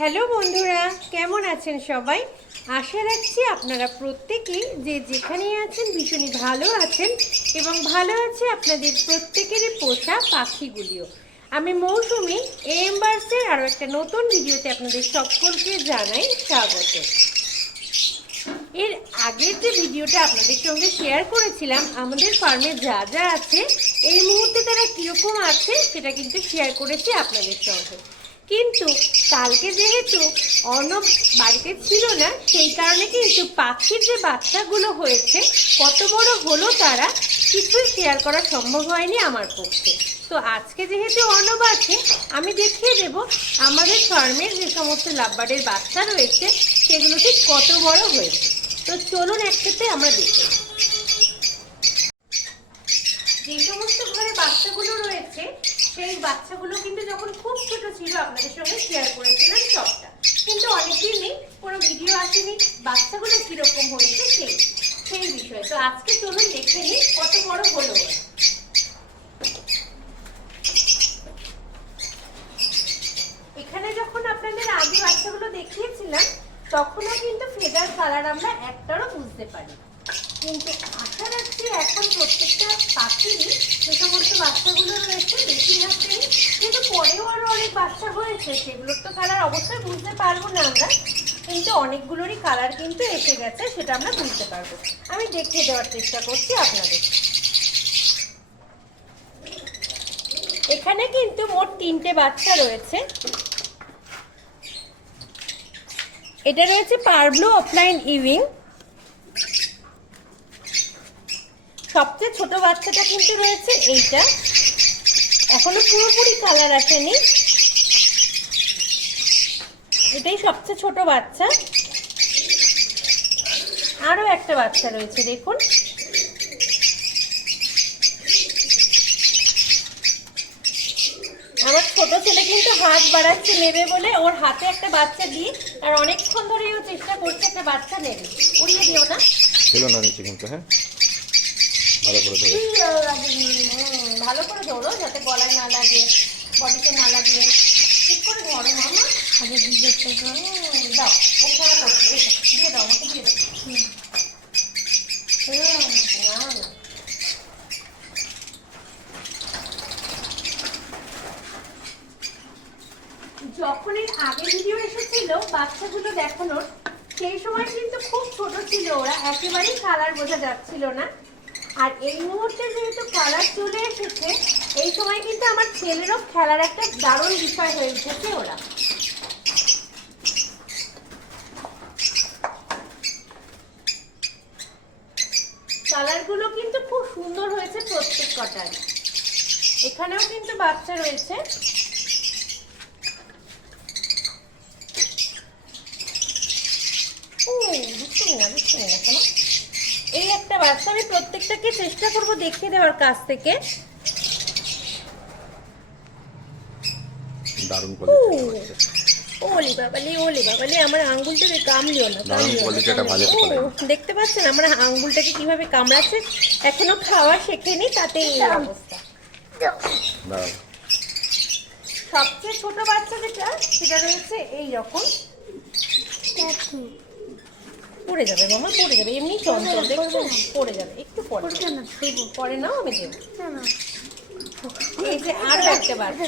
Hello বন্ধুরা, কেমন আছেন সবাই? আশা রাখছি আপনারা প্রত্যেকেই যে যেখানেই আছেন ভীষণই ভালো আছেন এবং ভালো আছে আপনাদের প্রত্যেকেরই পোষা পাখিগুলিও। আমি মৌসুমি এম বার্ডসের আরও একটা নতুন ভিডিওতে আপনাদের সকলকে জানাই স্বাগত। এর আগের যে ভিডিওটা আপনাদের সঙ্গে শেয়ার করেছিলাম আমাদের ফার্মে যা যা আছে এই মুহূর্তে তারা কীরকম আছে সেটা কিন্তু শেয়ার করেছি আপনাদের সঙ্গে। কিন্তু কালকে যেহেতু অর্ণব বাড়িতে ছিল না, সেই কারণে কিন্তু পাখির যে বাচ্চাগুলো হয়েছে কত বড় হলো তারা কিছুই শেয়ার করা সম্ভব হয়নি আমার পক্ষে। তো আজকে যেহেতু অর্ণব আছে আমি দেখিয়ে দেব আমাদের ফার্মের যে সমস্ত লাভবার্ডের বাচ্চা রয়েছে সেগুলো ঠিক কত বড় হয়েছে। তো চলুন একসাথে আমরা দেখি। যে সমস্ত ঘরে বাচ্চাগুলো রয়েছে সেই বাচ্চাগুলো কিন্তু যখন খুব ছোট ছিল আপনাদের সঙ্গে শেয়ার করেছিলাম সবটা, কিন্তু অনেকদিনই কোনো ভিডিও আসেনি বাচ্চাগুলো কিরকম হয়েছে সেই বিষয়ে। তো আজকে চলুন দেখে নিই কত বড় হলো। এখানে যখন আপনাদের আগে বাচ্চাগুলো দেখিয়েছিলাম তখনও কিন্তু ফেদার কালার আমরা একটারও বুঝতে পারি, কিন্তু আশা রাখছি এখন প্রত্যেকটা পাখিরই যে সমস্ত বাচ্চাগুলো রয়েছে বেশিরভাগটাই, কিন্তু পরেও আরও অনেক বাচ্চা হয়েছে সেগুলোর তো কালার অবশ্যই বুঝতে পারবো না আমরা, কিন্তু অনেকগুলোরই কালার কিন্তু এসে গেছে সেটা আমরা বুঝতে পারবো। আমি দেখিয়ে দেওয়ার চেষ্টা করছি আপনাদের। এখানে কিন্তু মোট 3টে বাচ্চা রয়েছে। এটা রয়েছে পারব্লু অফলাইন ইভিং। সবচেয়ে ছোট বাচ্চাটা কিন্তু রয়েছে এইটা, এখনো পুরোপুরি কালার আসেনি, এটাই সবচেয়ে ছোট বাচ্চা। আরো একটা বাচ্চা রয়েছে দেখুন, আমার ছোট ছেলে কিন্তু হাত বাড়াচ্ছে নেবে বলে, ওর হাতে একটা বাচ্চা দিই আর অনেকক্ষণ ধরেই ও চেষ্টা করছে একটা বাচ্চা নেবে। উড়িয়ে দিও না, ছিল না নিচে কিন্তু। হ্যাঁ, ভালো করে ধরো, ভালো করে ধরো যাতে গলায় না লাগে, বডিতে না লাগে। ঠিক করে ধরো মামা। আগে দিয়ে দাও, ও খেলা করছে, দিয়ে দাও আমাকে, দিয়ে দাও। না না, যখন এর আগে ভিডিও এসেছিল বাচ্চাগুলো দেখানোর সেই সময় কিন্তু খুব ছোট ছিল ওরা, একেবারেই কালার বোঝা যাচ্ছিল না। আর এই মুহূর্তে যেহেতু কালার চলে এসেছে এই সময় কিন্তু আমার ছেলেরও খেলার একটা দারুণ বিষয় হয়ে উঠেছে ওরা। কালারগুলো কিন্তু খুব সুন্দর হয়েছে প্রত্যেক কটার। এখানেও কিন্তু বাচ্চা রয়েছে। এই একটা বাচ্চা, আমি প্রত্যেকটাকে চেষ্টা করব দেখিয়ে দেওয়ার কাছ থেকে। দারুণ কোয়ালিটি। ওলি বাবালি আমার আঙ্গুলটাকে কামলিও না, দেখতে পাচ্ছেন আমার আঙ্গুলটাকে কিভাবে কামড়াচ্ছে। এখনো খাওয়া শেখেনি তাতে এই অবস্থা। সবচেয়ে ছোট বাচ্চা যেটা সেটা রয়েছে এইরকম, পড়ে যাবে মামা, পড়ে যাবে, এমনি চঞ্চল দেখছো, পড়ে যাবে, একটু পরে নাও আমি দেবো। এই যে আরো একটা বাচ্চা,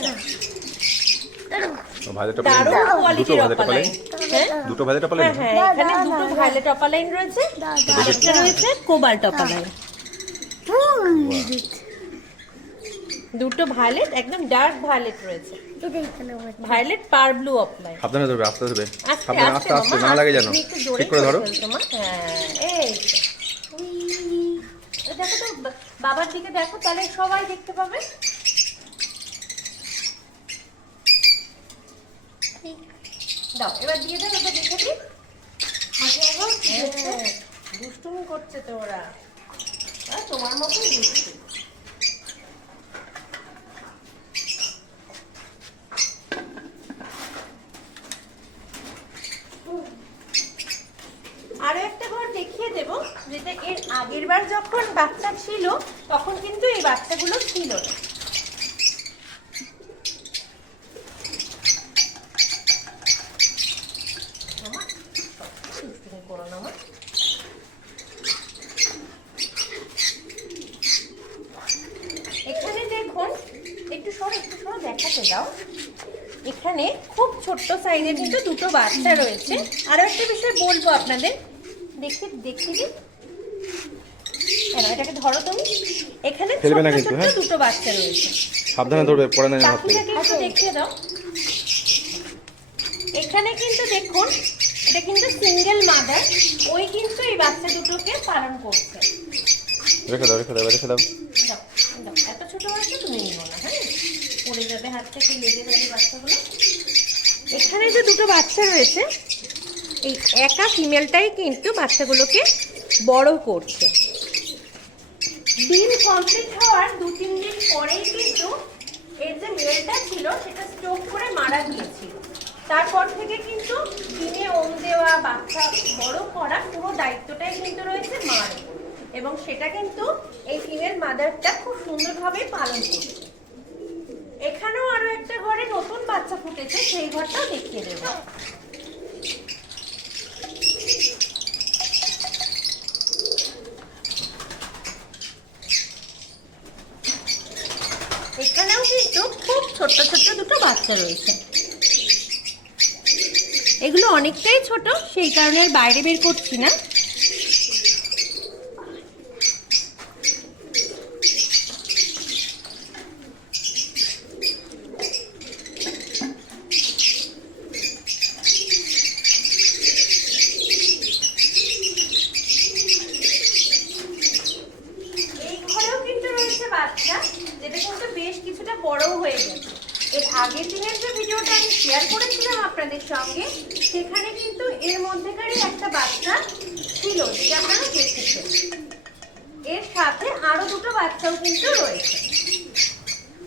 এখানে দুটো ভায়োলেট অপালাইন রয়েছে, আরেকটা রয়েছে কোবাল্ট অপালাইন। দুটো ভায়োলেট, একদম ডার্ক ভায়োলেট রয়েছে, ভায়োলেট পার ব্লু অফলাইন। সাবধানে ধরবে, আস্তে আস্তে সাবধানে, আস্তে আস্তে না লাগে যেন, ঠিক করে ধরো। হ্যাঁ, এই দেখো তো বাবার দিকে দেখো, তাহলে সবাই দেখতে পাবে। দাও এবার দিয়ে দাও, ওটা দেখে দিই। দুষ্টুমি করছে তো ওরা, তোমার মতোই দুষ্টু। আরো একটা ঘর দেখিয়ে দেবো, যেটা এর আগের বার যখন বাচ্চা ছিল তখন কিন্তু এই বাচ্চাগুলো ছিল না। করো না মা। এখানে দেখুন, একটু সরো দেখাতে দাও। এখানে খুব ছোট্ট সাইজের কিন্তু দুটো বাচ্চা রয়েছে। আরো একটা বিষয় বলবো আপনাদের, দেখি এটাকে ধরো তুমি। এখানে ছোট্ট দুটো বাচ্চা রয়েছে, সাবধানে ধরবে, পড়ে না হাত থেকে। পাখিটাকে একটু দেখিয়ে দাও। এখানে কিন্তু দেখুন, এটা কিন্তু সিঙ্গেল মাদার, ওই কিন্তু এই বাচ্চা দুটোকে পালন করছে। রেখে দাও। দাও, এত ছোট বাচ্চা তুমি নিও না, হ্যাঁ, পড়ে যাবে, হাত থেকে লেগে যাবে বাচ্চাগুলো। এখানে যে দুটো বাচ্চা রয়েছে, এই একা ফিমেলটাই কিন্তু বাচ্চাগুলোকে বড় করছে। ডিম কমপ্লিট হওয়ার 2-3 দিন পরেই কিন্তু এর যে মেলটা ছিল সেটা স্ট্রোক করে মারা গিয়েছিল। তারপর থেকে কিন্তু ডিমে ওম দেওয়া, বাচ্চা বড় করা পুরো দায়িত্বটাই কিন্তু রয়েছে মার, এবং সেটা কিন্তু এই ফিমেল মাদারটা খুব সুন্দরভাবে পালন করছে। এখানেও আরো একটা ঘরে নতুন বাচ্চা ফুটেছে, সেই ঘরটাও দেখিয়ে দেব। এখানেও কিন্তু খুব ছোট্ট দুটো বাচ্চা রয়েছে। এগুলো অনেকটাই ছোট, সেই কারণে আর বাইরে বের করছি না। বাচ্চা যেটা কিন্তু বেশ কিছুটা বড়ও হয়ে গেছে। এর আগের দিনের যে ভিডিওটা আমি শেয়ার করেছিলাম আপনাদের সঙ্গে, সেখানে কিন্তু এর মধ্যেকারই একটা বাচ্চা ছিল যেটা আপনারা দেখেছেন। এর সাথে আরো দুটো বাচ্চাও কিন্তু রয়েছে।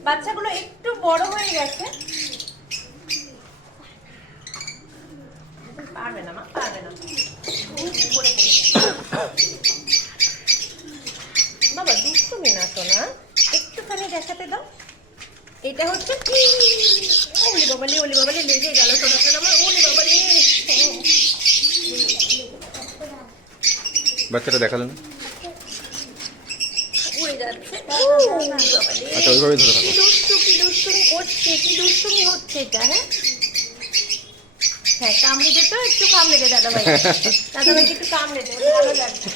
বাচ্চাগুলো একটু বড় হয়ে গেছে। পারবে না মা, পারবে না, বাবা দুষ্টুমি না শোনা, একটুখানি দেখাতে দাও। এটা হচ্ছে কি, ওলি বাবালি লেগে গেল শোনাতে আমার, ওলি বাবালি। বাচ্চাটা দেখালেন, উড়ে যাচ্ছে। আচ্ছা ওইভাবেই ধরে থাকো। কি দুষ্টুমি হচ্ছে এটা। হ্যাঁ, কামড়ে দে তো, একটু কামড়ে দে দাদাভাই, একটু কামড়ে দে, ভালো লাগছে।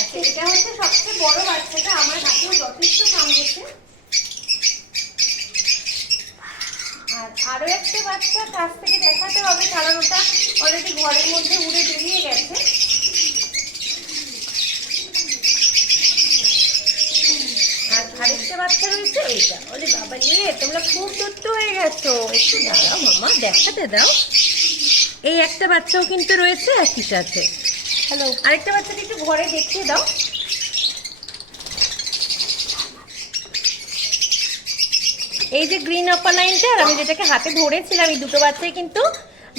আচ্ছা, এটা হচ্ছে সবচেয়ে বড় বাচ্চাটা, আমার হাতেও যথেষ্ট কামড়েছে। আর আরো একটা বাচ্চা কাছ থেকে দেখাতে হবে, কারণ ওটা অলরেডি ঘরের মধ্যে উড়ে বেরিয়ে গেছে। আর আরেকটা বাচ্চা রয়েছে এইটা। ওরে বাবা রে, তোমরা খুব দুষ্টু হয়ে গেছো। একটু দাঁড়াও মামা, দেখাতে দাও। এই একটা বাচ্চাও কিন্তু রয়েছে একই সাথে। হ্যালো, আরেকটা বাচ্চাকে একটু ঘরে দেখিয়ে দাও। এই যে গ্রিন অপালাইনটা, আর আমি যেটাকে হাতে ধরেছিলাম, এই দুটো বাচ্চাই কিন্তু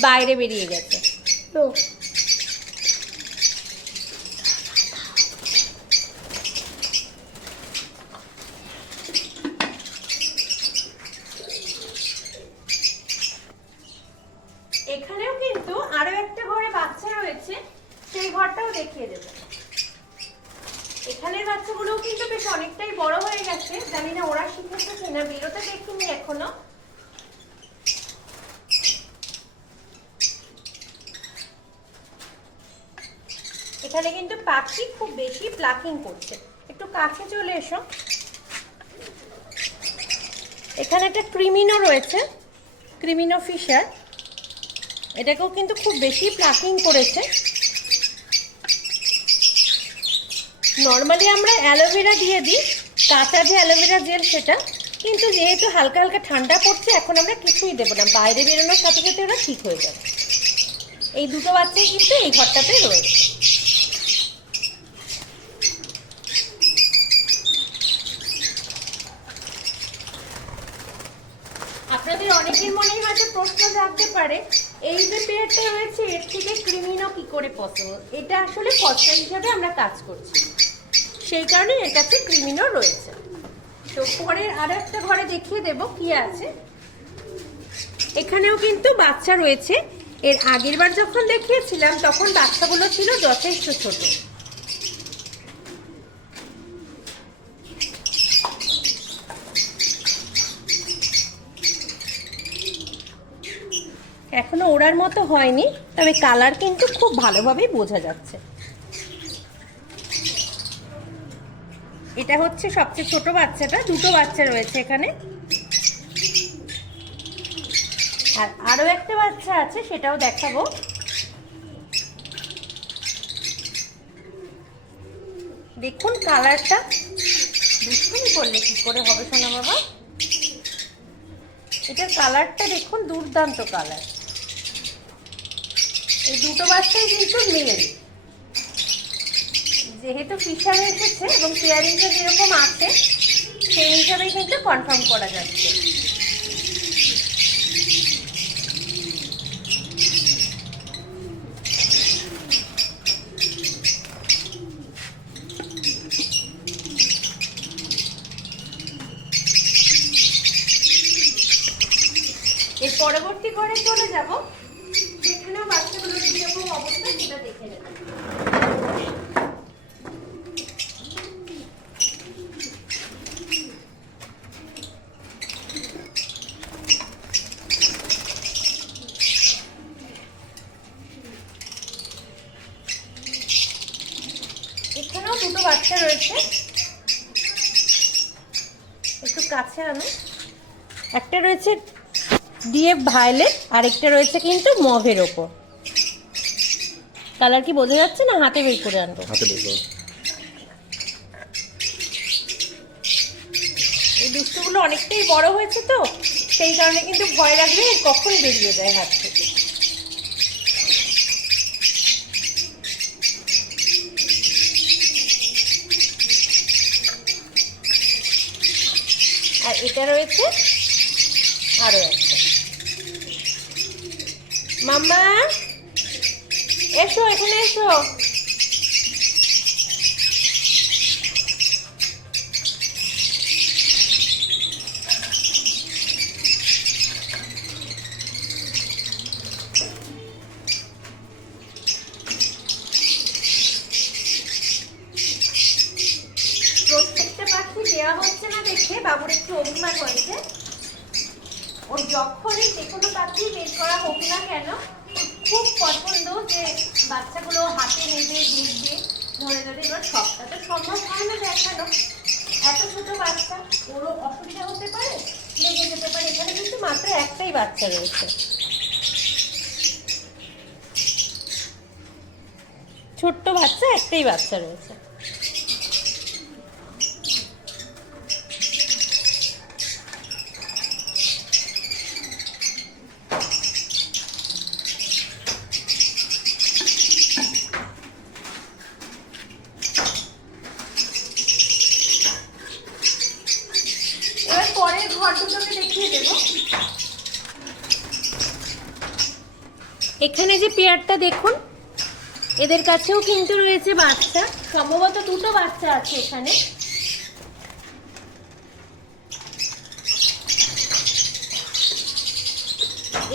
বাইরে বেরিয়ে গেছে। তো এখানেও কিন্তু আরো একটা ঘরে বাচ্চা রয়েছে, সেই ঘরটাও দেখিয়ে দেবো। এখানের বাচ্চাগুলোও কিন্তু বেশ অনেকটাই বড় হয়ে গেছে। জানি না ওরা শিখেছে কিনা, বেরোতে দেখিনি এখনো। এখানে কিন্তু পাখি খুব বেশি প্লাকিং করছে। একটু কাছে চলে এসো। এখানে একটা ক্রিমিনো রয়েছে, ক্রিমিনো ফিশার। এটাকেও কিন্তু খুব বেশি প্লাকিং করেছে। নর্মালি আমরা অ্যালোভেরা দিয়ে দিই, কাঁচা যে অ্যালোভেরা জেল সেটা, কিন্তু যেহেতু হালকা হালকা ঠান্ডা পড়ছে, এখন আমরা কিছুই দেবো না। বাইরে বেরোনোর সাথে সাথে ওরা ঠিক হয়ে যাবে। এই দুটো বাচ্চাই কিন্তু এই ঘরটাতে রয়েছে। আপনাদের অনেকের মনেই হয়তো প্রশ্ন জাগতে পারে, এই যে পেয়ারটা রয়েছে এর থেকে ক্রিমিনো কি করে পসিবল। এটা আসলে ফস্টার হিসাবে আমরা কাজ করছি, সেই কারণে এর কাছে ক্রিমিনো রয়েছে। তো পরের আরো একটা ঘরে দেখিয়ে দেব কি আছে। এখানেও কিন্তু বাচ্চা রয়েছে। এর আগের বার যখন দেখিয়েছিলাম তখন বাচ্চাগুলো ছিল যথেষ্ট ছোট। এখনো ওড়ার মতো হয়নি, তবে কালার কিন্তু খুব ভালোভাবেই বোঝা যাচ্ছে। এটা হচ্ছে সবচেয়ে ছোট বাচ্চাটা, দুটো বাচ্চা রয়েছে এখানে। আর আরো একটা বাচ্চা আছে, সেটাও দেখাবো। দেখুন কালারটা, দুষ্টুমি করলে কি করে হবে সোনা বাবা। এটার কালারটা দেখুন, দুর্দান্ত কালার। এই দুটো বাচ্চাই কিন্তু মেল, যেহেতু ফিশারে এসেছে এবং পেয়ারিংটা যেরকম আছে সেই হিসাবেই কিন্তু কনফার্ম করা যাচ্ছে। এর পরবর্তী ঘরে চলে যাব, সেখানেও বাচ্চাগুলোর কিরকম অবস্থা সেটা দেখে নেব। এখানেও দুটো বাচ্চা রয়েছে, একটু কাছে আনো। একটা রয়েছে ডিএফ ভায়োলেট, আর একটা রয়েছে কিন্তু মভের ওপর। কালার কি বোঝা যাচ্ছে না? হাতে বের করে আনবো। হাতে বের করো। এই দুষ্টুগুলো অনেকটাই বড় হয়েছে তো, সেই কারণে কিন্তু ভয় লাগবে কখন বেরিয়ে যায় হাত থেকে। আর এটা রয়েছে আরো একটা। মাম্মা এসো, এখানে এসো। প্রত্যেকটা পাখি দেওয়া হচ্ছে না দেখে বাবুর একটু অভিমান হয়েছে। ওর যখনই যে কোনো পাখি বের করা হোক না কেন, খুব পছন্দ যে বাচ্চাগুলো হাতে নেবে, দেখবে, ধরে ধরে। এবার সবটা তো সম্ভব হয় না দেখানো, এত ছোট বাচ্চা, ওরও অসুবিধা হতে পারে, লেগে যেতে পারে। এখানে কিন্তু মাত্র একটাই বাচ্চা রয়েছে, ছোট্ট বাচ্চা, একটাই বাচ্চা রয়েছে। এবার পরের ঘর দুটোকে দেখিয়ে দেব। এখানে যে পেয়ারটা দেখুন, এদের কাছেও কিন্তু রয়েছে বাচ্চা, সম্ভবত দুটো বাচ্চা আছে এখানে।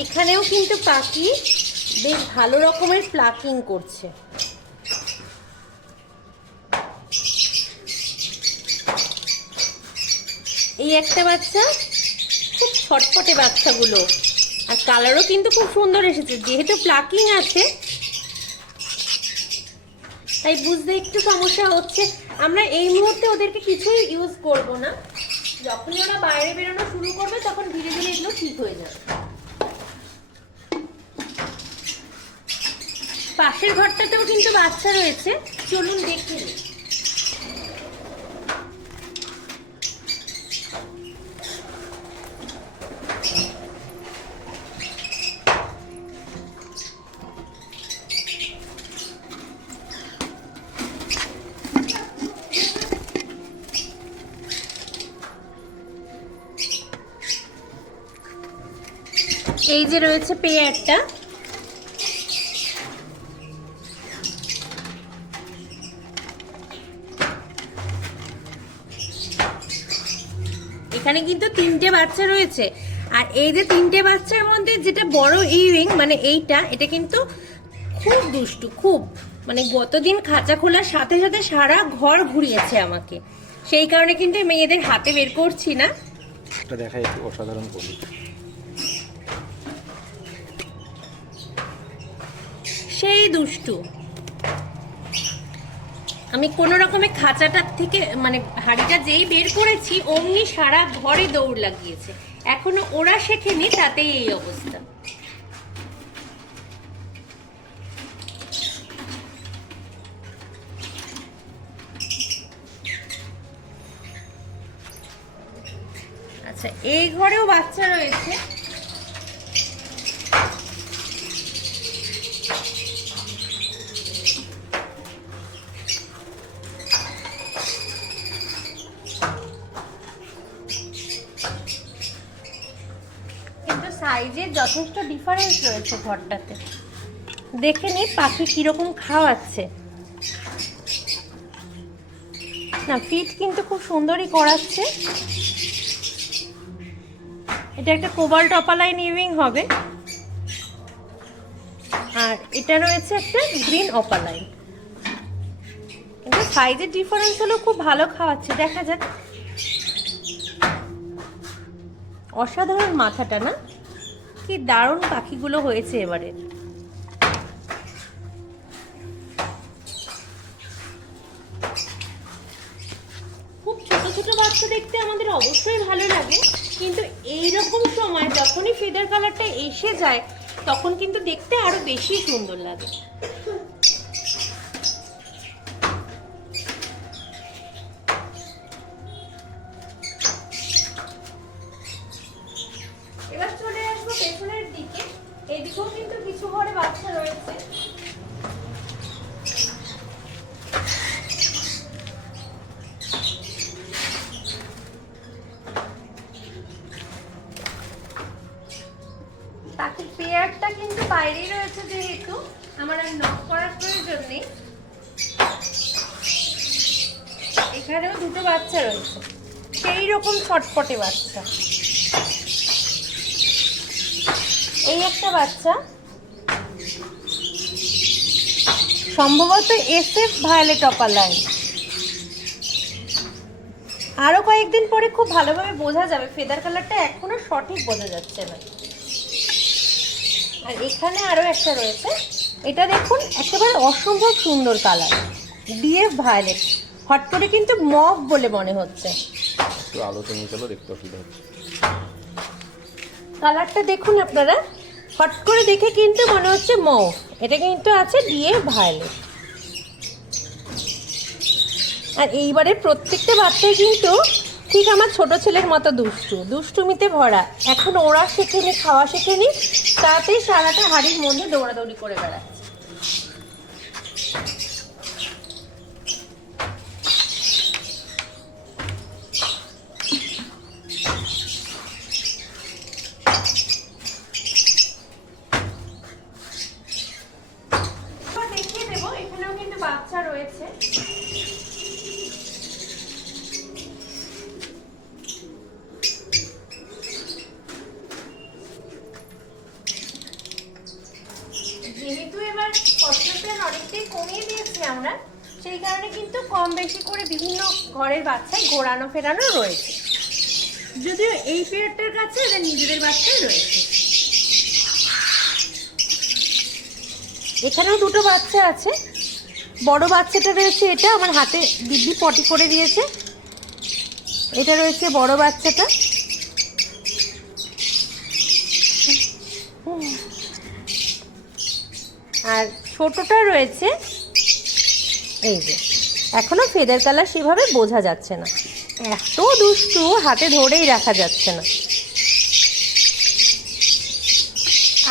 এখানেও কিন্তু পাখি বেশ ভালো রকমের প্লাকিং করছে। এই একটা বাচ্চা, খুব ছটপটে বাচ্চাগুলো, আর কালারও কিন্তু খুব সুন্দর এসেছে। যেহেতু প্লাকিং আছে তাই বুঝতে একটু সমস্যা হচ্ছে। আমরা এই মুহূর্তে ওদেরকে কিছুই ইউজ করব না, যখনই ওরা বাইরে বেরোনো শুরু করবে তখন ধীরে ধীরে এগুলো ঠিক হয়ে যাবে। পাশের ঘরটাতেও কিন্তু বাচ্চা রয়েছে, চলুন দেখে নিই। এই যে রয়েছে পেয়ারটা, এখানে কিন্তু তিনটে বাচ্চা রয়েছে। আর এই যে 3টে বাচ্চার মধ্যে যেটা বড় ইউরিং মানে এটা কিন্তু খুব দুষ্টু, খুব মানে গতদিন খাঁচা খোলার সাথে সাথে সারা ঘর ঘুরিয়েছে আমাকে, সেই কারণে কিন্তু মেয়েদের হাতে বের করছি না। এটা দেখাই একটু অসাধারণ কলি, সেই দুষ্টু। আমি কোনো রকমে খাঁচাটার থেকে মানে হাড়িটা যেই বের করেছি অমনি সারা ঘরে দৌড় লাগিয়েছে। এখনো ওরা শেখেনি, তাতেই এই অবস্থা। আচ্ছা, এই ঘরেও বাচ্চা রয়েছে। কিন্তু সাইজের যথেষ্ট ডিফারেন্স রয়েছে ঘরটাতে। দেখে নি পাখি কিরকম খাওয়াচ্ছে। না, ফিট কিন্তু খুব সুন্দরই করাচ্ছে। এটা একটা কোবাল্ট অপালাইন ইউরিং হবে, আর এটা রয়েছে একটা গ্রিন অপালাইন। কিন্তু সাইজের ডিফারেন্স হলো খুব ভালো খাওয়াচ্ছে, দেখা যাক। অসাধারণ মাথাটা না, কি দারুণ পাখিগুলো হয়েছে এবারে। খুব ছোট ছোট বাচ্চা দেখতে আমাদের অবশ্যই ভালো লাগে, কিন্তু এইরকম সময় যখনই ফেদার কালারটা এসে যায় তখন কিন্তু দেখতে আরো বেশি সুন্দর লাগে। এবার চলে আসবো পেছনের দিকে। এদিকেও কিন্তু কিছু ঘরে বাচ্চা রয়েছে। পাখির পেয়ারটা কিন্তু বাইরেই রয়েছে, যেহেতু আমার আর নক করার প্রয়োজন নেই। এখানেও দুটো বাচ্চা রয়েছে, সেই রকম ছটপটে বাচ্চা। এই একটা বাচ্চা, সম্ভবত SF ভায়োলেট অপালাইন। আরো কয়েকদিন পরে খুব ভালোভাবে বোঝা যাবে, ফেদার কালারটা এখনো সঠিক বোঝা যাচ্ছে না। আর এখানে আরো একটা রয়েছে, এটা দেখুন একেবারে অসম্ভব সুন্দর কালার, DF ভায়োলেট। হট করে কিন্তু মভ বলে মনে হচ্ছে। একটু আলোতে নিয়ে চলো, দেখতে অসুবিধা হচ্ছে। কালারটা দেখুন আপনারা, হট করে দেখে কিন্তু মনে হচ্ছে মভ। এটা কিন্তু আছে DF ভায়োলেট। আর এইবারে প্রত্যেকটা বাচ্চাই কিন্তু ঠিক আমার ছোট ছেলের মতো দুষ্টুমিতে ভরা। এখন ওরা শেখেনি, খাওয়া শেখেনি, তাতেই সারাটা হাড়ির মধ্যে দৌড়াদৌড়ি করে বেড়াচ্ছে। দেখিয়ে দেবো, এখানেও কিন্তু বাচ্চা রয়েছে। যেহেতু এবার কস্টেশন অনেকটাই কমিয়ে দিয়েছি আমরা, সেই কারণে কিন্তু কম বেশি করে বিভিন্ন ঘরের বাচ্চায় ঘোরানো ফেরানো রয়েছে। যদিও এই পেয়ারটার কাছে এদের নিজেদের বাচ্চাই রয়েছে। এখানেও দুটো বাচ্চা আছে। বড় বাচ্চাটা রয়েছে, এটা আমার হাতে দিব্যি পটি করে দিয়েছে। এটা রয়েছে বড় বাচ্চাটা। আর ছোটটা রয়েছে এই যে, এখনো ফেদার কালার সেভাবে বোঝা যাচ্ছে না, এত দুষ্টু, হাতে ধরেই রাখা যাচ্ছে না।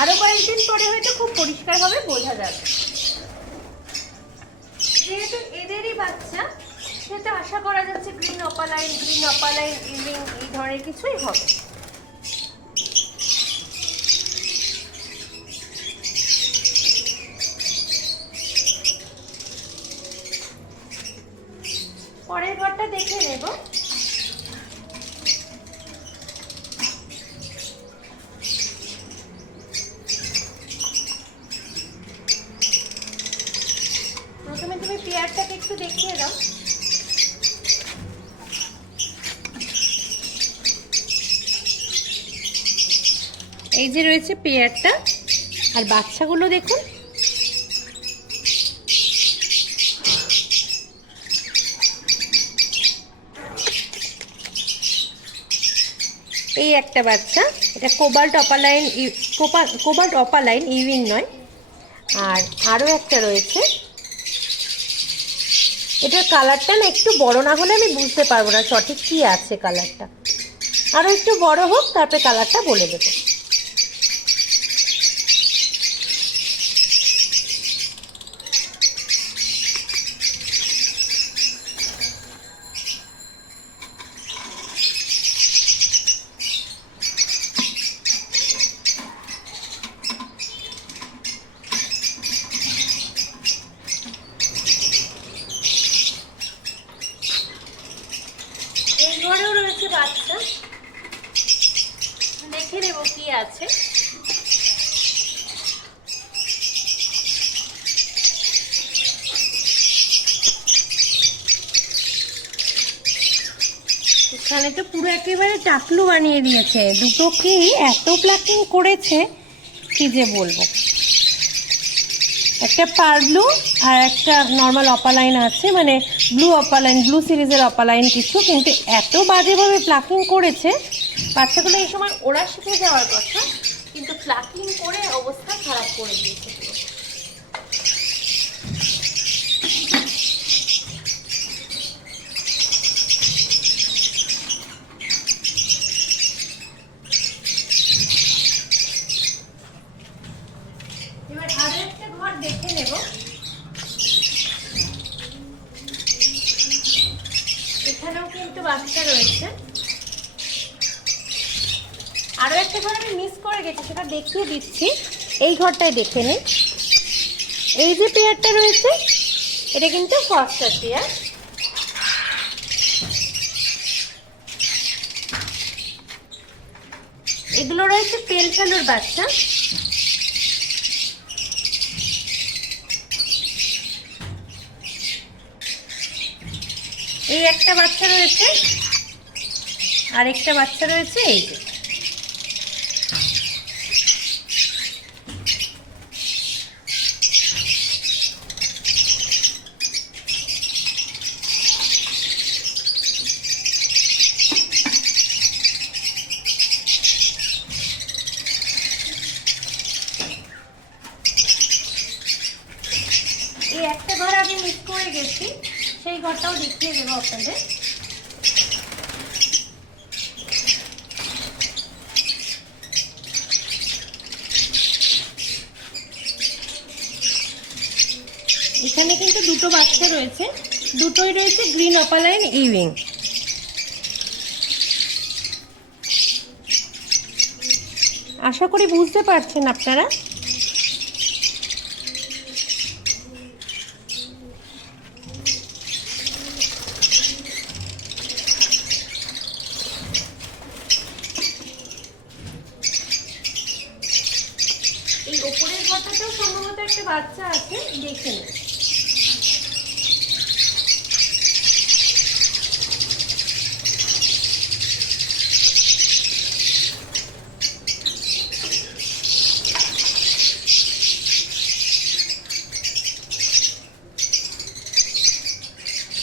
আরো কয়েকদিন পরে হয়তো খুব পরিষ্কারভাবে বোঝা যাবে। যেহেতু এদেরই বাচ্চা, সেটা আশা করা যাচ্ছে গ্রিন অপালাইন ইভিং এই ধরনের কিছুই হবে। পরের ঘরটা দেখে নেব। একটু দেখিয়ে দাও। এই যে রয়েছে পেয়ারটা, আর বাচ্চাগুলো দেখুন। এই একটা বাচ্চা, এটা কোবাল্ট অপালাইন ইভিং নয়। আর আরও একটা রয়েছে, এটার কালারটা না একটু বড় না হলে আমি বুঝতে পারবো না সঠিক কি আছে কালারটা। আরও একটু বড় হোক, তারপরে কালারটা বলে দেবো। এই ঘরেও রয়েছে বাচ্চা, দেখে নেব কি আছে। এখানে তো পুরো একেবারে টাকলু বানিয়ে দিয়েছে, দুটোকে এত প্লাকিং করেছে কি যে বলবো। একটা পার ব্লু আর একটা নর্মাল অপালাইন আছে, মানে ব্লু অপালাইন, ব্লু সিরিজের অপালাইন কিছু, কিন্তু এত বাজেভাবে প্লাকিং করেছে বাচ্চাগুলো। এই সময় ওরা শিখে যাওয়ার কথা, কিন্তু প্লাকিং করে অবস্থা খারাপ করে দিয়েছে। এবার আরো একটা ঘর দেখে নেব। এখানেও কিন্তু বাচ্চা রয়েছে। আরো একটা ঘর আমি মিস করে গেছি, সেটা দেখিয়ে দিচ্ছি। এই ঘরটায় দেখে নিই। এই যে পেয়ারটা রয়েছে, এটা কিন্তু ফস্টার পেয়ার। এগুলো রয়েছে পেল ফেলোর বাচ্চা। এই একটা বাচ্চা রয়েছে, আর একটা বাচ্চা রয়েছে এই যে। এই একটা ঘর আমি মিস করে গেছি, সেই ঘরটাও দেখিয়ে দেবো আপনাদের। এখানে কিন্তু দুটো বাচ্চা রয়েছে, দুটোই রয়েছে গ্রিন অপালাইন ইভিং। আশা করি বুঝতে পারছেন আপনারা। এই ওপরের ঘরটাতেও সম্ভবত একটা বাচ্চা আছে, দেখে নিন।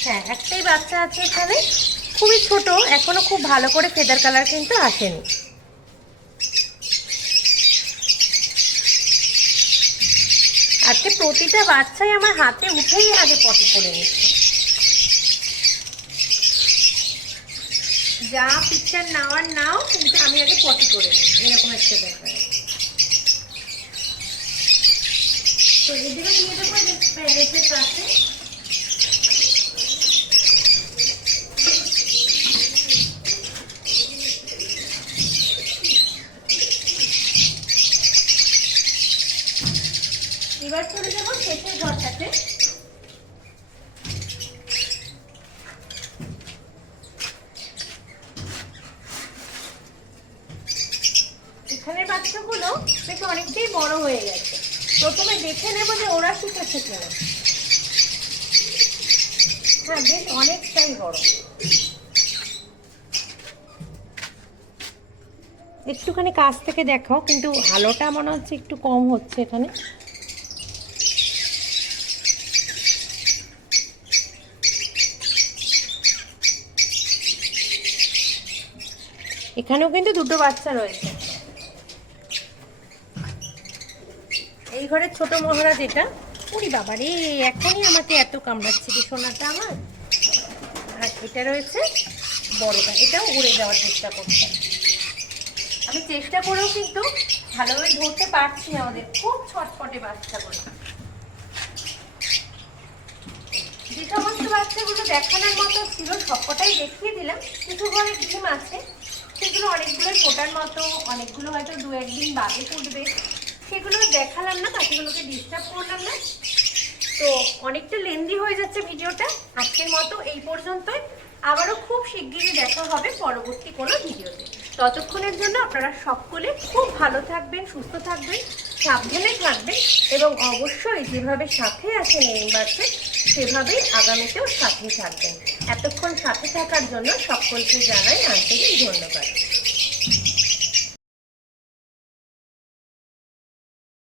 হ্যাঁ, একটাই বাচ্চা আছে এখানে, খুবই ছোট, এখনো খুব ভালো করে ফেদার কালার কিন্তু আসেনি। আজকে প্রতিটা বাচ্চাই আমার হাতে উঠেই আগে পটি করে নিচ্ছে। যা পিকচার নেওয়ার নাও, কিন্তু আমি আগে পটি করে নিই, এরকম একটা ব্যাপার। তো এদিকে দিয়ে দেবো প্যারেসের কাছে। এবার চলে যাবো শেষের ঘরটাতে। এখানের বাচ্চাগুলো বেশ অনেকটাই বড় হয়ে গেছে। প্রথমে দেখে নেবো যে ওরা শিখেছে কিনা। হ্যাঁ বেশ অনেকটাই বড়। একটুখানি কাছ থেকে দেখাও, কিন্তু আলোটা মনে হচ্ছে একটু কম হচ্ছে এখানে। এখানেও কিন্তু দুটো বাচ্চা রয়েছে। এই ঘরের ছোট মহারাজ এটা। ওরে বাবা রে, এখনই আমাকে এত কামড়াচ্ছে কি সোনাটা আমার। আর এটা রয়েছে বড়টা, এটাও উড়ে যাওয়ার চেষ্টা করছে। আমি চেষ্টা করেও কিন্তু ভালোভাবে ধরতে পারছি না, আমাদের খুব ছটপটে বাচ্চাগুলো। যে সমস্ত বাচ্চাগুলো দেখানোর মতো ছিল সবকটাই দেখিয়ে দিলাম। কিছু ঘরে ডিম আছে, সেগুলো অনেকগুলোই ফোটার মতো, অনেকগুলো হয়তো 2-1 দিন বাদে ফুটবে, সেগুলো দেখালাম না, পাখিগুলোকে ডিস্টার্ব করলাম না। তো অনেকটা লেন্দি হয়ে যাচ্ছে ভিডিওটা, আজকের মতো এই পর্যন্তই। আবারও খুব শিগগিরই দেখা হবে পরবর্তী কোনো ভিডিওতে। ততক্ষণের জন্য আপনারা সকলে খুব ভালো থাকবেন, সুস্থ থাকবেন, সাবধানে থাকবেন এবং অবশ্যই যেভাবে সাথে আছেন এই বাচ্চা সেভাবেই আগামীতেও সাথে থাকবেন। এতক্ষণ সাথে থাকার জন্য সকলকে জানাই আন্তরিক ধন্যবাদ।